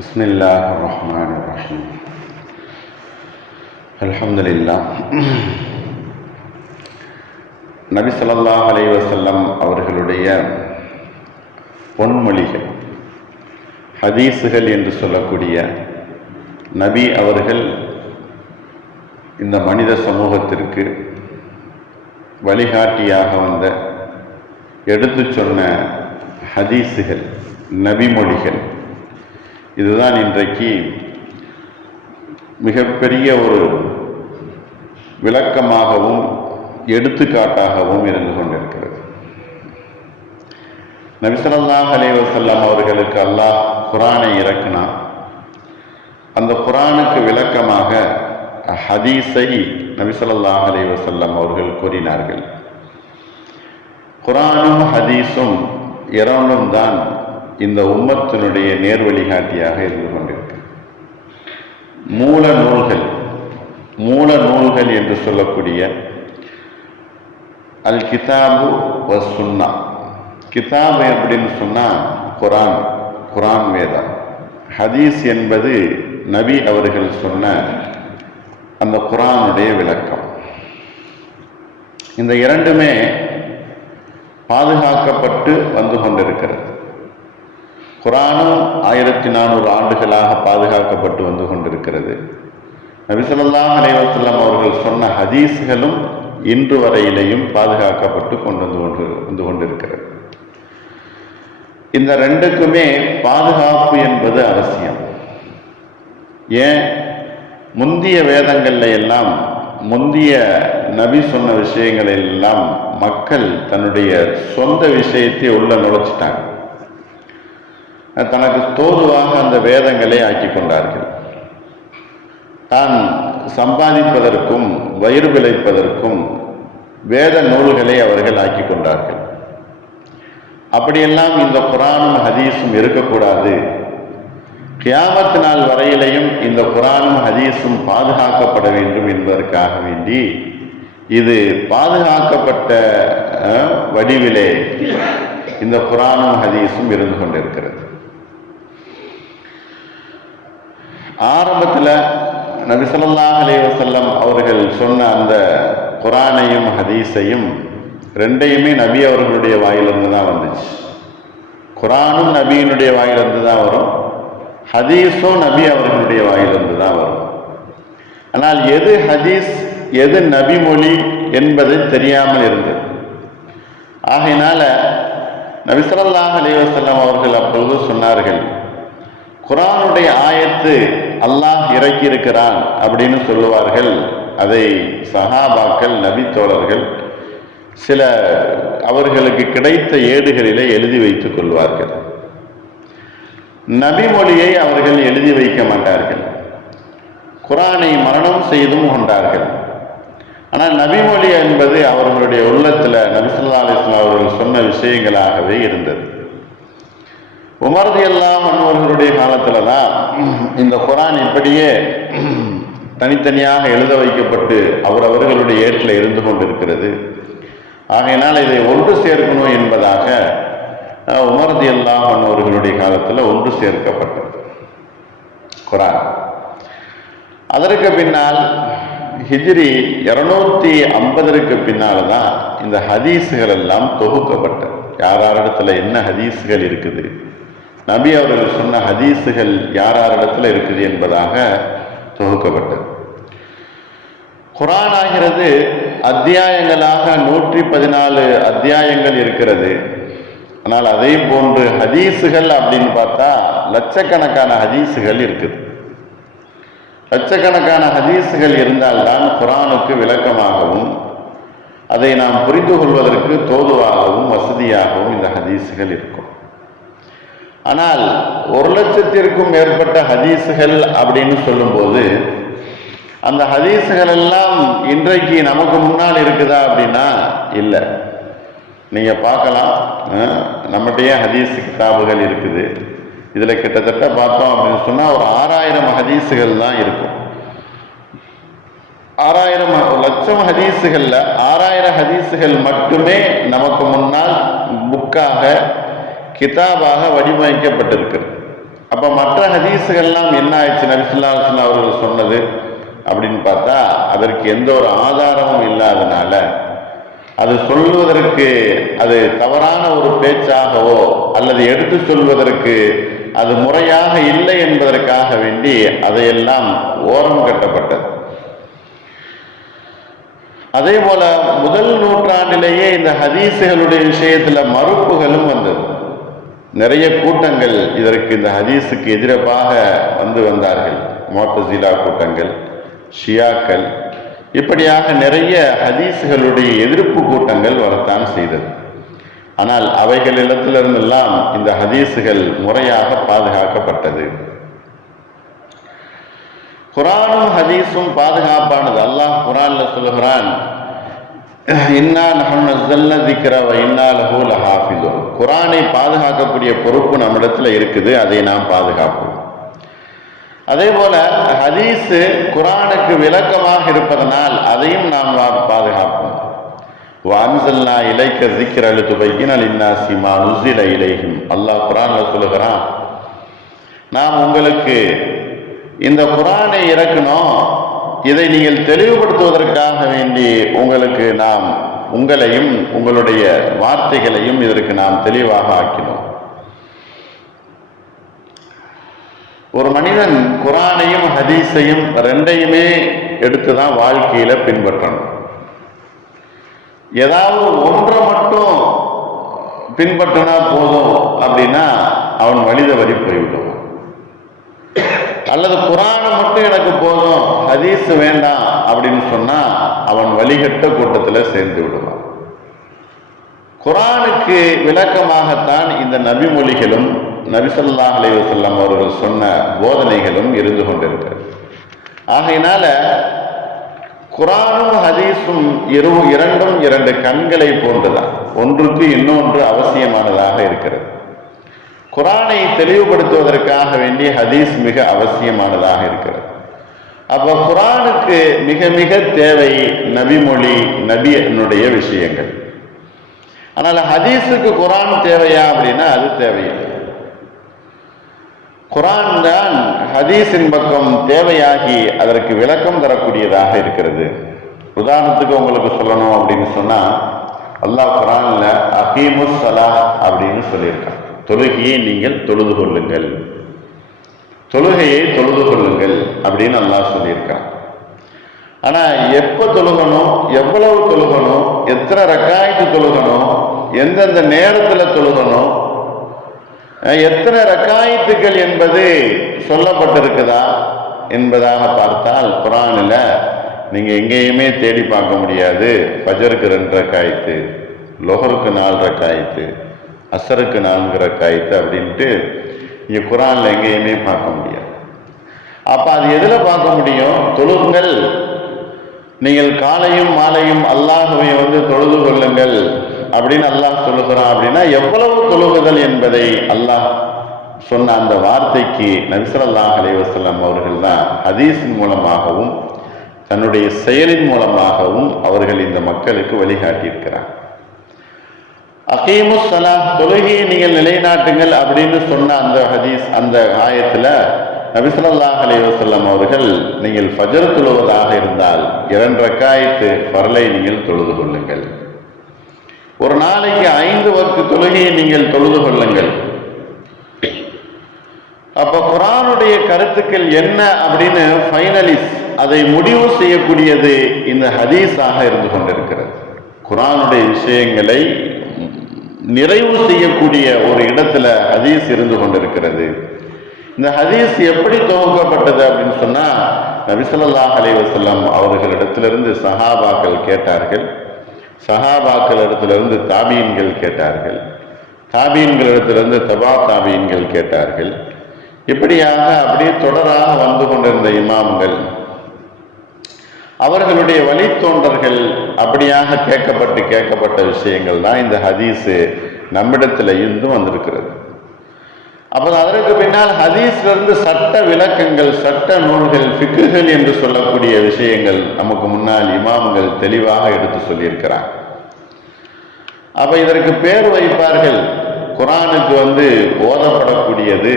பிஸ்மில்லாஹிர் ரஹ்மானிர் ரஹீம். அல்ஹம்துலில்லாஹ். நபி ஸல்லல்லாஹு அலைஹி வஸல்லம் அவர்களுடைய பொன்மொழிகள், ஹதீஸுகள் என்று சொல்லக்கூடிய நபி அவர்கள் இந்த மனித சமூகத்திற்கு வழிகாட்டியாக வந்த எடுத்து சொன்ன ஹதீஸுகள், நபிமொழிகள், இதுதான் இன்றைக்கு மிகப்பெரிய ஒரு விளக்கமாகவும் எடுத்துக்காட்டாகவும் இருந்து கொண்டிருக்கிறது. நபி ஸல்லல்லாஹு அலைஹி வஸல்லம் அவர்களுக்கு அல்லாஹ் குர்ஆனை இறக்கினான். அந்த குர்ஆனுக்கு விளக்கமாக ஹதீஸை நபி ஸல்லல்லாஹு அலைஹி வஸல்லம் அவர்கள் கூறினார்கள். குர்ஆனும் ஹதீஸும் இரண்டும் தான் இந்த உம்மத்தினுடைய நேர் வழிகாட்டியாக இருந்து கொண்டிருக்கு. மூல நூல்கள் என்று சொல்லக்கூடிய அல் கிதாபு வ சுன்னா. கிதாப் அப்படின்னு சொன்னால் குர்ஆன் வேதம். ஹதீஸ் என்பது நபி அவர்கள் சொன்ன அந்த குர்ஆனுடைய விளக்கம். இந்த இரண்டுமே பாதுகாக்கப்பட்டு வந்து கொண்டிருக்கிறது. குர்ஆனும் 1400 ஆண்டுகளாக பாதுகாக்கப்பட்டு வந்து கொண்டிருக்கிறது. நபி ஸல்லல்லாஹு அலைஹி வஸல்லம் அவர்கள் சொன்ன ஹதீஸ்களும் இன்று வரையிலேயும் பாதுகாக்கப்பட்டு வந்து கொண்டிருக்கிறது. இந்த ரெண்டுக்குமே பாதுகாப்பு என்பது அவசியம். ஏன்? முந்திய வேதங்கள்ல எல்லாம், முந்திய நபி சொன்ன விஷயங்களை எல்லாம் மக்கள் தன்னுடைய சொந்த விஷயத்தை உள்ள நுழைச்சிட்டாங்க. தனக்கு தோதுவாக அந்த வேதங்களை ஆக்கி கொண்டார்கள். தான் சம்பாதிப்பதற்கும் வயிறு பிழைப்பதற்கும் வேத நூல்களை அவர்கள் ஆக்கி கொண்டார்கள். அப்படியெல்லாம் இந்த குர்ஆனும் ஹதீஸும் இருக்கக்கூடாது. கியாமத் நாள் வரையிலையும் இந்த குர்ஆனும் ஹதீஸும் பாதுகாக்கப்பட வேண்டும் என்பதற்காக வேண்டி இது பாதுகாக்கப்பட்ட வடிவிலே இந்த குர்ஆனும் ஹதீஸும் இருந்து கொண்டிருக்கிறது. ஆரம்பத்தில் நபி ஸல்லல்லாஹு அலைஹி வஸல்லம் அவர்கள் சொன்ன அந்த குர்ஆனையும் ஹதீஸையும் ரெண்டையுமே நபி அவர்களுடைய வாயிலிருந்து தான் வந்துச்சு. குர்ஆனும் நபியினுடைய வாயிலிருந்து தான் வரும், ஹதீஸும் நபி அவர்களுடைய வாயிலிருந்து தான் வரும். ஆனால் எது ஹதீஸ் எது நபி மொழி என்பது தெரியாமல் இருந்தது. ஆகையினால நபி ஸல்லல்லாஹு அலைஹி வஸல்லம் அவர்கள் அப்பொழுது சொன்னார்கள், குர்ஆனுடைய ஆயத்து அல்லாஹ் இறக்கி இருக்கிறான் அப்படின்னு சொல்லுவார்கள். அதை சஹாபாக்கள், நபி தோழர்கள் சில அவர்களுக்கு கிடைத்த ஏடுகளிலே எழுதி வைத்துக் கொள்வார்கள். நபி மொழியை அவர்கள் எழுதி வைக்க மாட்டார்கள். குர்ஆனை மரணம் செய்தும் கொண்டார்கள். ஆனால் நபிமொழி என்பது அவர்களுடைய உள்ளத்தில் நபி ஸல்லல்லாஹு அலைஹி வஸல்லம் அவர்கள் சொன்ன விஷயங்களாகவே இருந்தது. உமர் ரலியல்லாஹு அன்ஹு அவர்களுடைய காலத்தில் தான் இந்த குர்ஆன் இப்படியே தனித்தனியாக எழுத வைக்கப்பட்டு அவர்களுடைய ஏட்டில் இருந்து கொண்டிருக்கிறது. ஆகையினால் இதை ஒன்று சேர்க்கணும் என்பதாக உமர் ரலியல்லாஹு அன்ஹு அவர்களுடைய காலத்தில் ஒன்று சேர்க்கப்பட்டது குர்ஆன். அதற்கு பின்னால் ஹிஜ்ரி 250ற்கு பின்னால் தான் இந்த ஹதீஸுகள் எல்லாம் தொகுக்கப்பட்டது. யாரிடத்துல என்ன ஹதீஸுகள் இருக்குது, நபி அவர்கள் சொன்ன ஹதீஸுகள் யாரிடத்துல இருக்குது என்பதாக தொகுக்கப்பட்டது. குர்ஆன் ஆகிறது அத்தியாயங்களாக 114 அத்தியாயங்கள் இருக்கிறது. ஆனால் அதே போன்று ஹதீஸுகள் அப்படின்னு பார்த்தா லட்சக்கணக்கான ஹதீஸுகள் இருக்குது. லட்சக்கணக்கான ஹதீஸுகள் இருந்தால்தான் குர்ஆனுக்கு விளக்கமாகவும் அதை நாம் புரிந்து கொள்வதற்கு தோதுவாகவும் வசதியாகவும் இந்த ஹதீஸுகள் இருக்கும். ஆனால் 1,00,000க்கும் மேற்பட்ட ஹதீஸுகள் அப்படின்னு சொல்லும்போது அந்த ஹதீஸுகள் எல்லாம் இன்றைக்கு நமக்கு முன்னால் இருக்குதா அப்படின்னா இல்லை. நீங்கள் பார்க்கலாம், நம்மகிட்டயே ஹதீஸ் கிதாபுகள் இருக்குது. இதில் கிட்டத்தட்ட பார்த்தோம் அப்படின்னு சொன்னால் ஒரு 6000 ஹதீஸுகள் தான் இருக்கும். 1,00,000 ஹதீஸுகளில் 6000 ஹதீஸுகள் மட்டுமே நமக்கு முன்னால் புக்காக கிதாபாக வடிவமைக்கப்பட்டிருக்கிறது. அப்ப மற்ற ஹதீஸுகள்லாம் என்ன ஆயிடுச்சு நபி ஸல்லல்லாஹு அலைஹி வஸல்லம் அவர்கள் சொன்னது அப்படின்னு பார்த்தா அதற்கு எந்த ஒரு ஆதாரமும் இல்லாதனால அது சொல்வதற்கு அது தவறான ஒரு பேச்சாகவோ அல்லது எடுத்து சொல்வதற்கு அது முறையாக இல்லை என்பதற்காக வேண்டி அதையெல்லாம் ஓரம் கட்டப்பட்டது. அதே போல முதல் நூற்றாண்டிலேயே இந்த ஹதீஸுகளுடைய விஷயத்துல மறுப்புகளும் வந்தது. நிறைய கூட்டங்கள் இதற்கு இந்த ஹதீஸுக்கு எதிராக வந்தார்கள். முஅத்தஸிலா கூட்டங்கள், ஷியாக்கள், இப்படியாக நிறைய ஹதீஸுகளுடைய எதிர்ப்பு கூட்டங்கள் வரத்தான் செய்தது. ஆனால் அவைகளிடத்திலிருந்தெல்லாம் இந்த ஹதீஸுகள் முறையாக பாதுகாக்கப்பட்டது. குர்ஆனும் ஹதீஸும் பாதுகாப்பானது. அல்லாஹ் குர்ஆன்ல சொல்லுகிறான், இன்னா நஹ்னு நஸல்னா ஸிக்ர வ இன்னா லஹு லஹாஃபிஸூன். குர்ஆனை பாதுகாக்கக்கூடிய பொறுப்பு நம்மிடத்தில் இருக்குது, அதை நாம் பாதுகாப்போம். அதே போல ஹதீஸ் குர்ஆனுக்கு விளக்கமாக இருப்பதனால் அதையும் நாம் பாதுகாப்போம். வஅன்ஸல்னா இலைக்க ஸிக்ர லிதுபய்யின லின்னாஸி மா நுஸில இலைஹிம். அல்லாஹ் குர்ஆன்ல சொல்லுகிறான், நாம் உங்களுக்கு இந்த குர்ஆனை இறக்கணும், இதை நீங்கள் தெளிவுபடுத்துவதற்காக வேண்டி உங்களுக்கு நாம் உங்களையும் உங்களுடைய வார்த்தைகளையும் இதற்கு நாம் தெளிவாக ஆக்கினோம். ஒரு மனிதன் குர்ஆனையும் ஹதீஸையும் ரெண்டையுமே எடுத்துதான் வாழ்க்கையில பின்பற்றணும். ஏதாவது ஒன்றை மட்டும் பின்பற்றினா போதும் அப்படின்னா அவன் வழிதவறி போய்விடும். அல்லது குர்ஆனை மட்டும் எனக்கு போதும் ஹதீஸ் வேண்டாம் அப்படின்னு சொன்னா அவன் வழிகட்ட கூட்டத்தில் சேர்ந்து விடுவான். குர்ஆனுக்கு விளக்கமாகத்தான் இந்த நபிமொழிகளும் நபி ஸல்லல்லாஹு அலைஹி வஸல்லம் அவர்கள் சொன்ன போதனைகளும் இருந்து கொண்டிருக்கிறது. ஆகையினால குர்ஆனும் ஹதீஸும் இரண்டும் இரண்டு கண்களை போன்றுதான், ஒன்றுக்கு இன்னொன்று அவசியமானதாக இருக்கிறது. குர்ஆனை தெளிவுபடுத்துவதற்காக வேண்டிய ஹதீஸ் மிக அவசியமானதாக இருக்கிறது. அப்ப குர்ஆனுக்கு மிக மிக தேவை நபிமொழி, நபியினுடைய விஷயங்கள். ஆனால் ஹதீஸுக்கு குர்ஆன் தேவையா அப்படின்னா அது தேவையில்லை. குர்ஆன் தான் ஹதீஸின் பக்கம் தேவையாகி அதற்கு விளக்கம் தரக்கூடியதாக இருக்கிறது. உதாரணத்துக்கு உங்களுக்கு சொல்லணும் அப்படின்னு சொன்னா, அல்லாஹ் குர்ஆன்ல அகீமுஸ் ஸலாஹ் அப்படின்னு சொல்லியிருக்கான். தொழுகையை நீங்கள் தொழுது கொள்ளுங்கள், தொழுகையை தொழுது கொள்ளுங்கள் அப்படின்னு அல்லாஹ் சொல்லியிருக்கான். ஆனா எப்ப தொழுகணும், எவ்வளவு தொழுகணும், எத்தனை ரக்காயத்து தொழுகணும், எந்தெந்த நேரத்துல தொழுகணும், எத்தனை ரக்காயத்துக்கள் என்பது சொல்லப்பட்டிருக்குதா என்பதாக பார்த்தால் குர்ஆனில் நீங்க எங்கேயுமே தேடி பார்க்க முடியாது. ஃபஜருக்கு 2 ரக்காயத்து, லொஹருக்கு 4 ரக்காயத்து, அசருக்கு 4 ரக்காயத்து அப்படின்ட்டு இங்க குர்ஆன்ல எங்கேயுமே பார்க்க முடியாது. அப்ப அது எதுல பார்க்க முடியும்? தொழுங்கள், நீங்கள் காலையும் மாலையும் அல்லாஹ்வை தொழுது கொள்ளுங்கள் அப்படின்னு அல்லாஹ் சொல்லுகிறான். அப்படின்னா எவ்வளவு தொழுகுதல் என்பதை அல்லாஹ் சொன்ன அந்த வார்த்தைக்கு நபி ஸல்லல்லாஹு அலைஹி வஸல்லம் அவர்கள் தான் ஹதீஸின் மூலமாகவும் தன்னுடைய செயலின் மூலமாகவும் அவர்கள் இந்த மக்களுக்கு வழிகாட்டியிருக்கிறார். அகீமுஸ் ஸலாஹ், தொழுகையை நீங்கள் நிலைநாட்டுங்கள் அப்படின்னு சொன்ன அந்த ஹதீஸ், அந்த ஆயத்துல நபி ஸல்லல்லாஹு அலைஹி வஸல்லம் அவர்கள் நீங்கள் ஃபஜர் தொழுவதாக இருந்தால் 2 ரக்காயத்து ஃபர்லை நீங்கள் தொழுது கொள்ளுங்கள், ஒரு நாளைக்கு 5 வக்து தொழுகையை நீங்கள் தொழுது கொள்ளுங்கள். அப்ப குர்ஆனுடைய கருத்துக்கள் என்ன அப்படின்னு ஃபைனலிஸ்ட் அதை முடிவு செய்யக்கூடியது இந்த ஹதீஸாக இருந்து கொண்டிருக்கிறது. குர்ஆனுடைய விஷயங்களை நிறைவு செய்யக்கூடிய ஒரு இடத்துல ஹதீஸ் இருந்து கொண்டிருக்கிறது. இந்த ஹதீஸ் எப்படி துவக்கப்பட்டது அப்படின்னு சொன்னா, நபி ஸல்லல்லாஹு அலைஹி வஸல்லம் அவர்களிடத்திலிருந்து சஹாபாக்கள் கேட்டார்கள், சஹாபாக்கள் இடத்திலிருந்து தாபீன்கள் கேட்டார்கள், தாபீன்களிடத்திலிருந்து தபா தாபீன்கள் கேட்டார்கள். இப்படியாக அப்படியே தொடராக வந்து கொண்டிருந்த இமாம்கள், அவர்களுடைய வழித்தோன்றர்கள் அப்படியாக கேட்கப்பட்ட விஷயங்கள் தான் இந்த ஹதீஸு நம்மிடத்தில் இருந்தும் வந்திருக்கிறது. அப்போ அதற்கு பின்னால் ஹதீஸ்லிருந்து சட்ட விளக்கங்கள், சட்ட நூல்கள், ஃபிக்குகள் என்று சொல்லக்கூடிய விஷயங்கள் நமக்கு முன்னால் இமாம்கள் தெளிவாக எடுத்து சொல்லியிருக்கிறார். அப்ப இதற்கு பேர் வைப்பார்கள், குர்ஆனுக்கு ஓதப்படக்கூடியது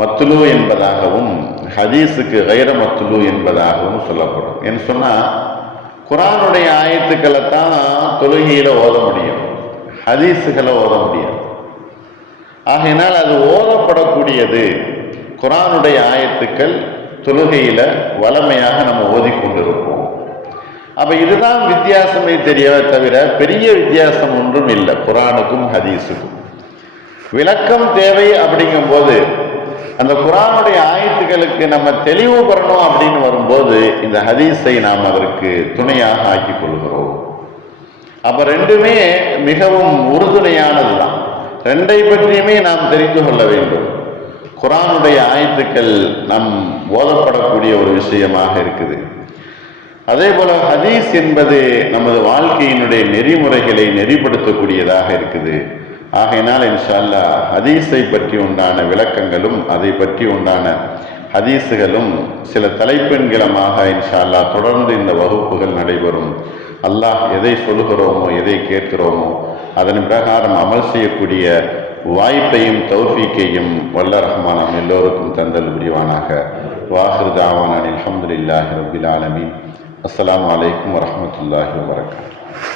மத்துலு என்பதாகவும் ஹதீஸுக்கு கைர மத்துலு என்பதாகவும் சொல்லப்படும். என்று சொன்னால் குரானுடைய ஆயத்துக்களை தான் தொழுகையில் ஓத முடியும், ஹதீஸுகளை ஓத முடியாது. ஆகையினால் அது ஓதப்படக்கூடியது குரானுடைய ஆயத்துக்கள் தொழுகையில் வளமையாக நம்ம ஓதிக்கொண்டிருப்போம். அப்போ இதுதான் வித்தியாசமே தெரியவே தவிர பெரிய வித்தியாசம் ஒன்றும் இல்லை. குரானுக்கும் ஹதீஸுக்கும் விளக்கம் தேவை. அப்படிங்கும்போது அந்த குரானுடைய ஆயத்துக்களுக்கு நம்ம தெளிவு பெறணும் அப்படின்னு வரும்போது இந்த ஹதீஸை நாம் அதற்கு துணையாக ஆக்கி கொள்கிறோம். அப்போ ரெண்டுமே மிகவும் உறுதுணையானது தான். ரெண்டை பற்றியுமே நாம் தெரிந்து கொள்ள வேண்டும். குரானுடைய ஆயத்துக்கள் நம் ஓதப்படக்கூடிய ஒரு விஷயமாக இருக்குது. அதே போல ஹதீஸ் என்பது நமது வாழ்க்கையினுடைய நெறிமுறைகளை நெறிப்படுத்தக்கூடியதாக இருக்குது. ஆகையினால் இன்ஷா அல்லாஹ் ஹதீஸை பற்றி உண்டான விளக்கங்களும் அதை பற்றி உண்டான ஹதீஸுகளும் சில தலைப்பெண்களமாக இன்ஷா அல்லாஹ் தொடர்ந்து இந்த வகுப்புகள் நடைபெறும். அல்லாஹ் எதை சொல்லுகிறோமோ எதை கேட்கிறோமோ அதன் பிரகாரம் அமல் செய்யக்கூடிய வாய்ப்பையும் தௌஃபீக்கையும் வல்ல ரஹ்மான் நம் எல்லோருக்கும் தந்தல் புரிவானாக. வாஹிரு தாவானா அல்ஹம்துலில்லாஹி ரப்பில் ஆலமீன். அஸ்ஸலாமு அலைக்கும் வரஹ்மத்துல்லாஹி வபரகாத்துஹு.